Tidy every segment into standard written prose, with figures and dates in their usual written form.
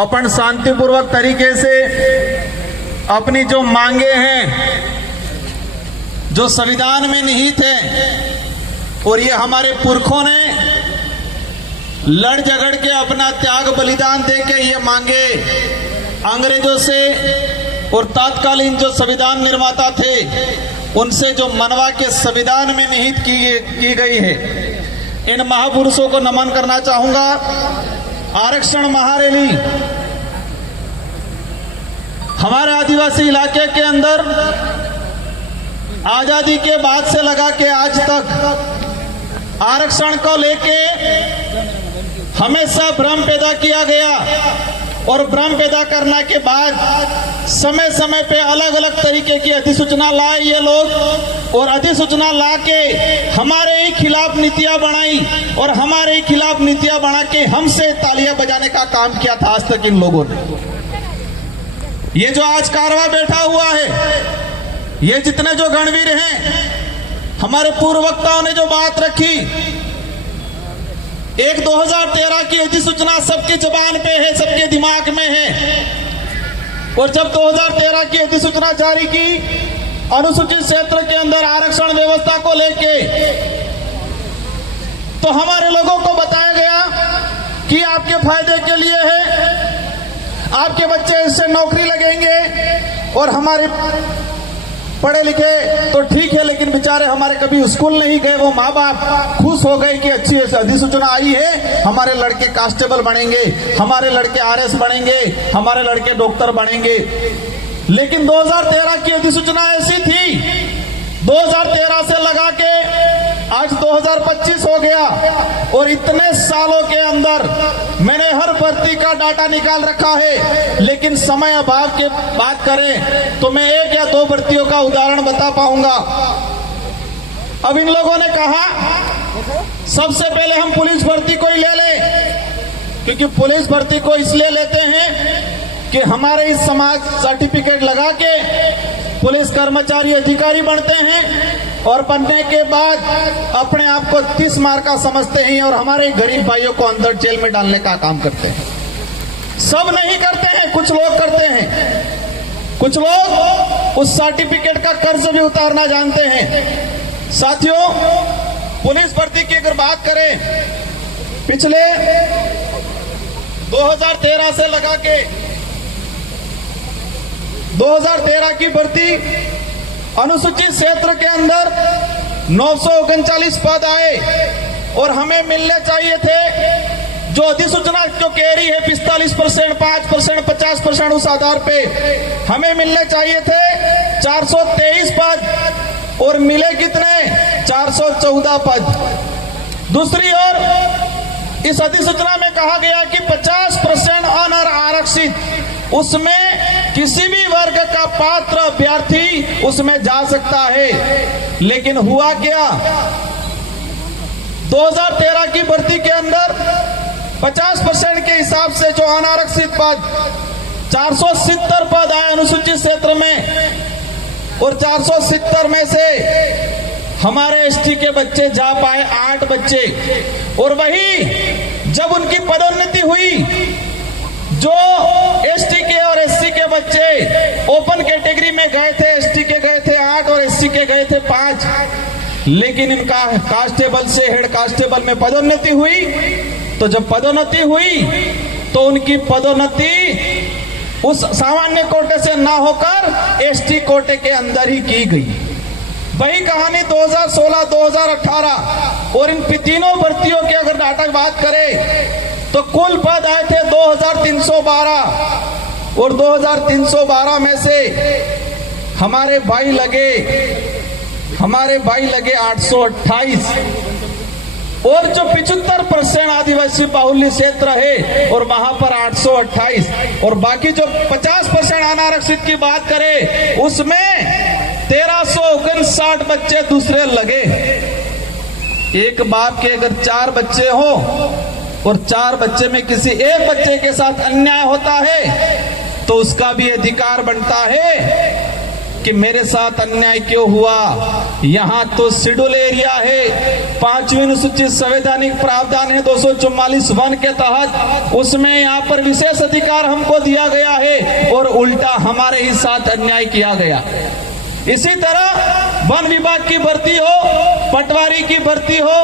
अपन शांतिपूर्वक तरीके से अपनी जो मांगे हैं, जो संविधान में निहित है, और ये हमारे पुरखों ने लड़ झगड़ के अपना त्याग बलिदान दे के ये मांगे अंग्रेजों से और तत्कालीन जो संविधान निर्माता थे उनसे जो मनवा के संविधान में निहित की गई है, इन महापुरुषों को नमन करना चाहूंगा। आरक्षण महारैली हमारे आदिवासी इलाके के अंदर आजादी के बाद से लगा के आज तक आरक्षण को लेके हमेशा भ्रम पैदा किया गया, और भ्रम पैदा करने के बाद समय समय पे अलग अलग तरीके की अधिसूचना लाए ये लोग, और अधिसूचना ला के हमारे ही खिलाफ नीतियां बनाई, और हमारे ही खिलाफ नीतियां बना के हमसे तालियां बजाने का काम किया था आज तक इन लोगों ने। ये जो आज कारवा बैठा हुआ है, ये जितने जो गणवीर हैं, हमारे पूर्व वक्ताओं ने जो बात रखी, एक 2013 की अधिसूचना सबकी जबान पे है, सबके दिमाग में है, और जब 2013 की अधिसूचना जारी की अनुसूचित क्षेत्र के अंदर आरक्षण व्यवस्था को लेके, तो हमारे लोगों को बताया गया कि आपके फायदे के लिए है, आपके बच्चे इससे नौकरी लगेंगे, और हमारे पढ़े लिखे तो ठीक है, लेकिन बेचारे हमारे कभी स्कूल नहीं गए, वो माँ बाप खुश हो गए कि अच्छी अधिसूचना आई है, हमारे लड़के कांस्टेबल बनेंगे, हमारे लड़के आरएस बनेंगे, हमारे लड़के डॉक्टर बनेंगे। लेकिन 2013 की अधिसूचना ऐसी थी, 2013 से लगा के आज 2025 हो गया, और इतने सालों के अंदर मैंने हर भर्ती का डाटा निकाल रखा है, लेकिन समय अभाव के बात करें तो मैं 1 या 2 भर्तियों का उदाहरण बता पाऊंगा। अब इन लोगों ने कहा सबसे पहले हम पुलिस भर्ती को ही ले लें, क्योंकि पुलिस भर्ती को इसलिए लेते हैं कि हमारे इस समाज सर्टिफिकेट लगा के पुलिस कर्मचारी अधिकारी बनते हैं, और बनने के बाद अपने आप को 30 मार का समझते हैं, और हमारे गरीब भाइयों को अंदर जेल में डालने का काम करते हैं। सब नहीं करते हैं, कुछ लोग करते हैं, कुछ लोग उस सर्टिफिकेट का कर्ज भी उतारना जानते हैं। साथियों, पुलिस भर्ती की अगर बात करें, पिछले 2013 से लगा के 2013 की भर्ती अनुसूचित क्षेत्र के अंदर 939 पद आए, और हमें मिलने चाहिए थे जो अधिसूचना जो कह रही है 45%, 5%, 50% उस आधार पे हमें मिलने चाहिए थे 423 पद, और मिले कितने? 414 पद। दूसरी ओर इस अधिसूचना में कहा गया कि 50% अनर आरक्षित, उसमें किसी भी वर्ग का पात्र अभ्यर्थी उसमें जा सकता है। लेकिन हुआ क्या? 2013 की भर्ती के अंदर 50% के हिसाब से जो अनारक्षित पद 470 पद आए अनुसूचित क्षेत्र में, और 470 में से हमारे एसटी के बच्चे जा पाए 8 बच्चे। और वही जब उनकी पदोन्नति हुई, जो एसटी के और एससी के बच्चे ओपन कैटेगरी में गए थे, एसटी के गए थे 8 और एससी के गए थे 5, लेकिन इनका कांस्टेबल से हेड कांस्टेबल में पदोन्नति हुई। तो जब पदोन्नति हुई तो उनकी पदोन्नति उस सामान्य कोटे से ना होकर एसटी कोटे के अंदर ही की गई। वही कहानी 2016, 2018, और इन तीनों भर्तियों की अगर डाटा की बात करें तो कुल पद आए थे 2312, और 2312 में से हमारे भाई लगे 828, और जो 75% आदिवासी बाहुल्य क्षेत्र है और वहां पर 828, और बाकी जो 50% अनारक्षित की बात करें उसमें 1359 बच्चे दूसरे लगे। एक बाप के अगर 4 बच्चे हो और 4 बच्चे में किसी एक बच्चे के साथ अन्याय होता है तो उसका भी अधिकार बनता है कि मेरे साथ अन्याय क्यों हुआ। यहाँ तो शेड्यूल एरिया है, 5वीं अनुसूचित संवैधानिक प्रावधान है 244(1) के तहत, उसमें यहाँ पर विशेष अधिकार हमको दिया गया है और उल्टा हमारे ही साथ अन्याय किया गया। इसी तरह वन विभाग की भर्ती हो, पटवारी की भर्ती हो,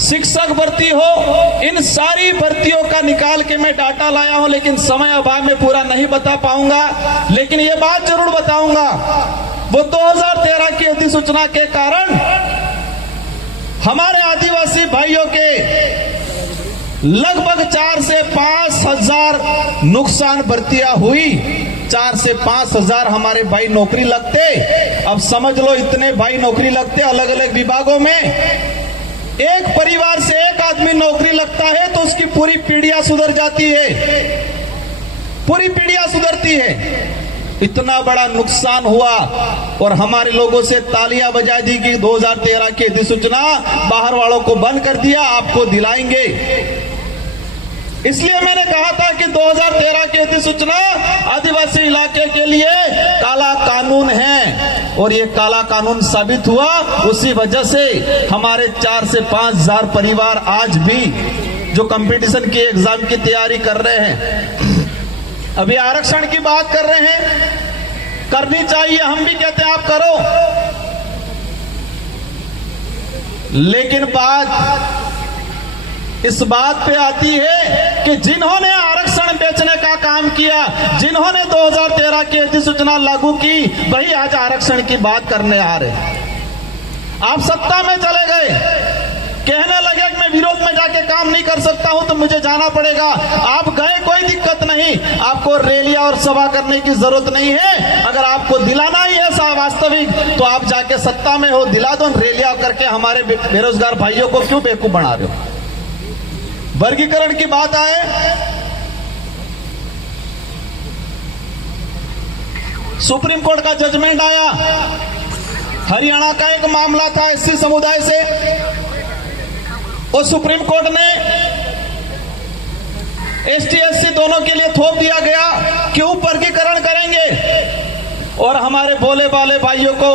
शिक्षक भर्ती हो, इन सारी भर्तियों का निकाल के मैं डाटा लाया हूं, लेकिन समय अभाव में पूरा नहीं बता पाऊंगा। लेकिन ये बात जरूर बताऊंगा, वो 2013 की अधिसूचना के कारण हमारे आदिवासी भाइयों के लगभग 4 से 5 हजार नुकसान भर्तियां हुई। 4 से 5 हजार हमारे भाई नौकरी लगते। अब समझ लो, इतने भाई नौकरी लगते अलग अलग विभागों में। एक परिवार से एक आदमी नौकरी लगता है तो उसकी पूरी पीढ़ियां सुधर जाती है, पूरी पीढ़ियां सुधरती है। इतना बड़ा नुकसान हुआ और हमारे लोगों से तालियां बजा दी कि 2013 की अधिसूचना बाहर वालों को बंद कर दिया, आपको दिलाएंगे। इसलिए मैंने कहा था कि 2013 की अधिसूचना आदिवासी इलाके के लिए काला कानून है और ये काला कानून साबित हुआ। उसी वजह से हमारे 4 से 5 हजार परिवार आज भी जो कंपटीशन की एग्जाम की तैयारी कर रहे हैं, अभी आरक्षण की बात कर रहे हैं, करनी चाहिए, हम भी कहते हैं आप करो, लेकिन बात इस बात पे आती है कि जिन्होंने आरक्षण बेचने का काम किया, जिन्होंने 2013 की अधिसूचना लागू की, वही आज आरक्षण की बात करने आ रहे। आप सत्ता में चले गए, कहने लगे कि मैं विरोध में जाके काम नहीं कर सकता हूं तो मुझे जाना पड़ेगा। आप गए, कोई दिक्कत नहीं, आपको रैलियां और सभा करने की जरूरत नहीं है। अगर आपको दिलाना ही है वास्तविक, तो आप जाके सत्ता में हो, दिला दो। रैलियां करके हमारे बेरोजगार भाइयों को क्यों बेवकूफ बना रहे हो? वर्गीकरण की बात आए, सुप्रीम कोर्ट का जजमेंट आया। हरियाणा का एक मामला था एससी समुदाय से, और सुप्रीम कोर्ट ने एसटी एससी दोनों के लिए थोप दिया गया कि वर्गीकरण करेंगे। और हमारे भोले भाले भाइयों को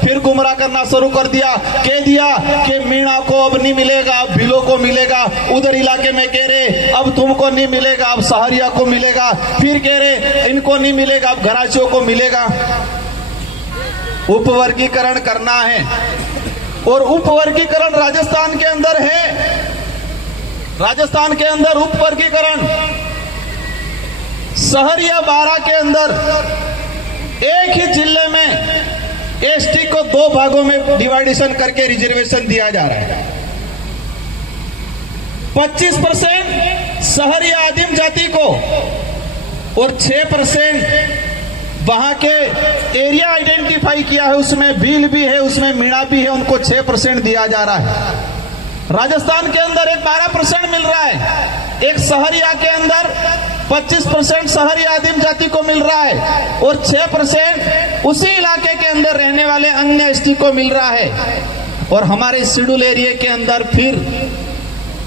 फिर गुमराह करना शुरू कर दिया, कह दिया कि मीणा को अब नहीं मिलेगा, अब भिलो को मिलेगा। उधर इलाके में कह रहे अब तुमको नहीं मिलेगा, अब सहारिया को मिलेगा। फिर कह रहे इनको नहीं मिलेगा, अब घराचियों को मिलेगा। उपवर्गीकरण करना है और उपवर्गीकरण राजस्थान के अंदर है। राजस्थान के अंदर उपवर्गीकरण सहरिया बारा के अंदर एक ही जिले में एसटी को 2 भागों में डिवाइडेशन करके रिजर्वेशन दिया जा रहा है। 25% सहरिया आदिम जाति को और 6% वहां के एरिया आइडेंटिफाई किया है, उसमें भील भी है, उसमें मीणा भी है, उनको 6% दिया जा रहा है। राजस्थान के अंदर एक 12% मिल रहा है। एक सहरिया के अंदर 25% शहरी आदिम जाति को मिल रहा है और 6% उसी इलाके के अंदर रहने वाले अन्य एसटी को मिल रहा है। और हमारे शेड्यूल एरिया के अंदर फिर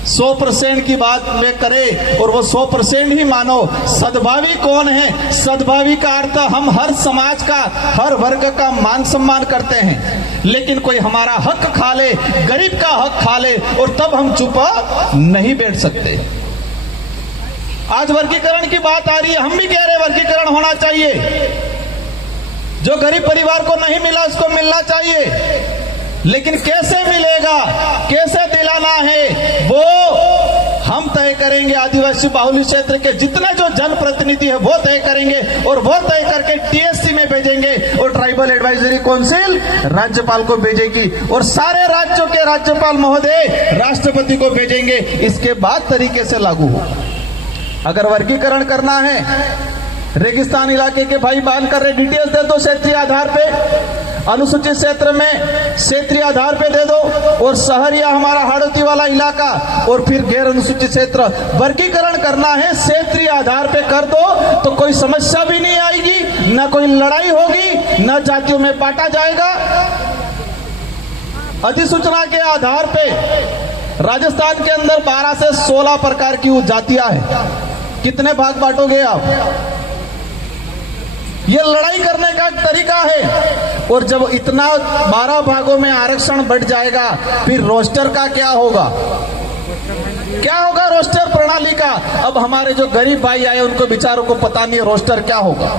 100% की बात में करें और वो 100% ही मानो। सद्भावी कौन है? सद्भावी का अर्थ हम हर समाज का, हर वर्ग का मान सम्मान करते हैं, लेकिन कोई हमारा हक खा ले, गरीब का हक खा ले और तब हम चुप नहीं बैठ सकते। आज वर्गीकरण की बात आ रही है, हम भी कह रहे वर्गीकरण होना चाहिए। जो गरीब परिवार को नहीं मिला उसको मिलना चाहिए, लेकिन कैसे मिलेगा, कैसे दिलाना है, वो हम तय करेंगे। आदिवासी बाहुल्य क्षेत्र के जितने जो जनप्रतिनिधि है वो तय करेंगे और वो तय करके टीएससी में भेजेंगे और ट्राइबल एडवाइजरी काउंसिल राज्यपाल को भेजेगी और सारे राज्यों के राज्यपाल महोदय राष्ट्रपति को भेजेंगे। इसके बाद तरीके से लागू हो। अगर वर्गीकरण करना है, रेगिस्तान इलाके के भाई बात कर रहे, डिटेल्स दे दो क्षेत्रीय आधार पे, अनुसूचित क्षेत्र में क्षेत्रीय आधार पे दे दो, और शहरिया हमारा हाड़ोती वाला इलाका और फिर गैर अनुसूचित क्षेत्र वर्गीकरण करना है, क्षेत्रीय आधार पे कर दो तो कोई समस्या भी नहीं आएगी, न कोई लड़ाई होगी, न जातियों में बांटा जाएगा। अधिसूचना के आधार पे राजस्थान के अंदर 12 से 16 प्रकार की जातियां हैं। कितने भाग बांटोगे आप? ये लड़ाई करने का एक तरीका है। और जब इतना 12 भागों में आरक्षण बढ़ जाएगा, फिर रोस्टर का क्या होगा? क्या होगा रोस्टर प्रणाली का? अब हमारे जो गरीब भाई आए उनको बेचारों को पता नहीं रोस्टर क्या होगा।